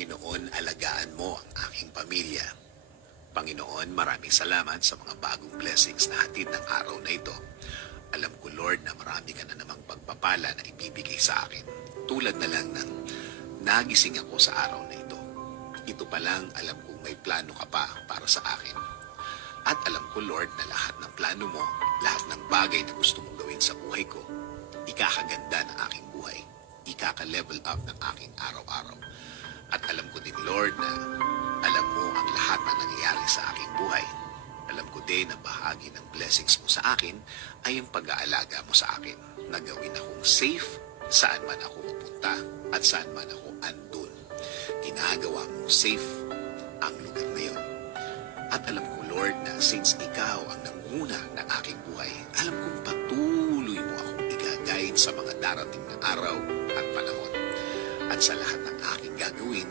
Panginoon, alagaan mo ang aking pamilya. Panginoon, maraming salamat sa mga bagong blessings na hatid ng araw na ito. Alam ko, Lord, na marami ka na namang pagpapala na ibibigay sa akin. Tulad na lang ng nagising ako sa araw na ito. Ito pa lang, alam kong may plano ka pa para sa akin. At alam ko, Lord, na lahat ng plano mo, lahat ng bagay na gusto mong gawin sa buhay ko, ikakaganda ng aking buhay. Ikaka-level up ng aking araw-araw. At alam ko din, Lord, na alam mo ang lahat na nangyayari sa aking buhay. Alam ko din na bahagi ng blessings mo sa akin ay ang pag-aalaga mo sa akin. Na gawin akong safe saan man ako mapunta at saan man ako andun. Ginagawa mo safe ang lugar na yun. At alam ko, Lord, na since ikaw ang nanguna ng aking buhay, alam kong patuloy mo akong i-guide sa mga darating na araw at panahon. At sa lahat ng aking gagawin,